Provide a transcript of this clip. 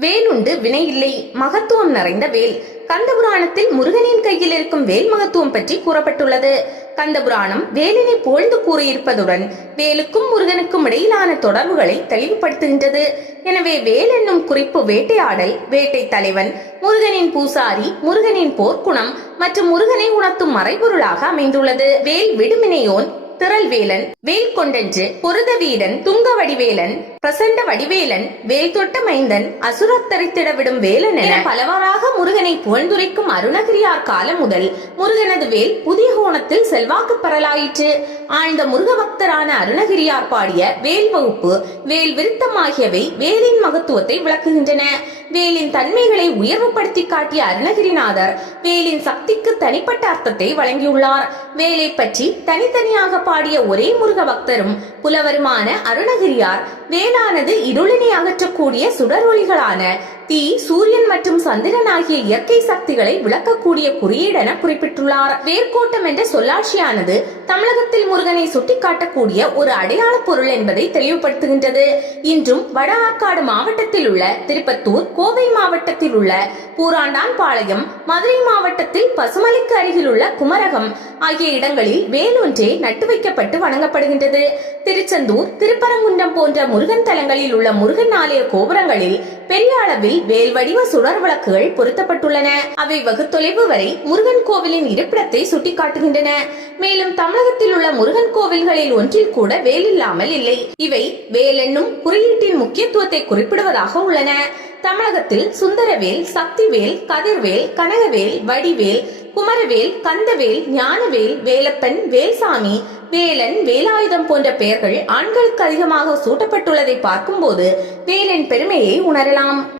வேலுண்டு வினை இல்லை மகத்துவம் நிறைந்த வேல். கந்தபுராணத்தில் முருகனின் கையில் இருக்கும் வேல் மகத்துவம் பற்றி கூறப்பட்டுள்ளது. கந்தபுராணம் வேலினை புகழ்ந்து கூறியிருப்பதுடன் வேலுக்கும் முருகனுக்கும் இடையிலான தொடர்புகளை தெளிவுபடுத்துகின்றது. எனவே வேல் என்னும் குறிப்பு வேட்டையாடல் வேட்டை தலைவன் முருகனின் பூசாரி முருகனின் போர்க்குணம் மற்றும் முருகனை உணர்த்தும் மறைபொருளாக அமைந்துள்ளது. வேல் விடுமினையோன் திரள்வேலன் வேல் கொண்டன்று பொருத வீரன் துங்க வடிவேலன் பிரசண்ட வடிவேலன் வேல் தொட்ட மைந்தன் அசுரத்தரித்திட விடும் வேலன் என பலவாறாக முருகனை புகழ்ந்துரைக்கும் அருணகிரியார் காலம் முதல் முருகனது வேல் புதிய கோணத்தில் செல்வாக்கு பரலாயிற்று ஆழ்ந்த முருக பக்தரான அருணகிரியார் பாடிய வேல் வகுப்பு வேல் விருத்தம் ஆகியவை வேலின் மகத்துவத்தை விளக்குகின்றன. வேலின் தன்மைகளை உயர்வுபடுத்தி காட்டிய அருணகிரிநாதர் வேலின் சக்திக்கு தனிப்பட்ட அர்த்தத்தை வழங்கியுள்ளார். வேலை பற்றி தனித்தனியாக பாடிய ஒரே முருக பக்தரும் புலவருமான அருணகிரியார் வேலானது இருளினை அகற்றக்கூடிய சுடர் ஒளிகளான தீ சூரியன் மற்றும் சந்திரன் ஆகிய இயற்கை சக்திகளை விளக்கக்கூடிய குறியீடென குறிப்பிட்டுள்ளார். வேர்க்கோட்டம் என்ற சொல்லாட்சியானது தமிழகத்தில் முருகனை சுட்டிக்காட்டக்கூடிய ஒரு அடையாள பொருள் என்பதை தெளிவுபடுத்துகின்றது. இன்றும் வட ஆற்காடு மாவட்டத்தில் உள்ள திருப்பத்தூர் கோவை மாவட்டத்தில் உள்ள பூராண்டான் பாளையம் மதுரை மாவட்டத்தில் பசுமலைக்கு அருகில் உள்ள குமரகம் ஆகிய இடங்களில் வேலொன்றே நட்டு வைக்கப்பட்டு வணங்கப்படுகின்றது. திருச்செந்தூர் திருப்பரங்குன்றம் போன்ற முருகன் தலங்களில் உள்ள முருகன் ஆலய கோபுரங்களில் பெரிய அளவில் வேல் வடிவ சுடர் விளக்குகள் பொருத்தப்பட்டுள்ளன. அவை வகுத்தொலைவு வரை முருகன் கோவிலின் இருப்பிடத்தை சுட்டிக்காட்டுகின்றன. மேலும் தமிழகத்தில் உள்ள முருகன் கோவில்களில் ஒன்றில் கூட வேல் இல்லாமல் இல்லை. இவை வேல் என்னும் குறியீட்டின் முக்கியத்துவத்தை குறிப்பிடுவதாக உள்ளன. தமிழகத்தில் சுந்தரவேல் சக்திவேல் கதிர்வேல் கனகவேல் வடிவேல் குமரவேல் கந்தவேல் ஞானவேல் வேலப்பன் வேல்சாமி வேலன் வேலாயுதம் போன்ற பெயர்கள் ஆண்களுக்கு அதிகமாக சூட்டப்பட்டுள்ளதை பார்க்கும்போது வேலன் பெருமையை உணரலாம்.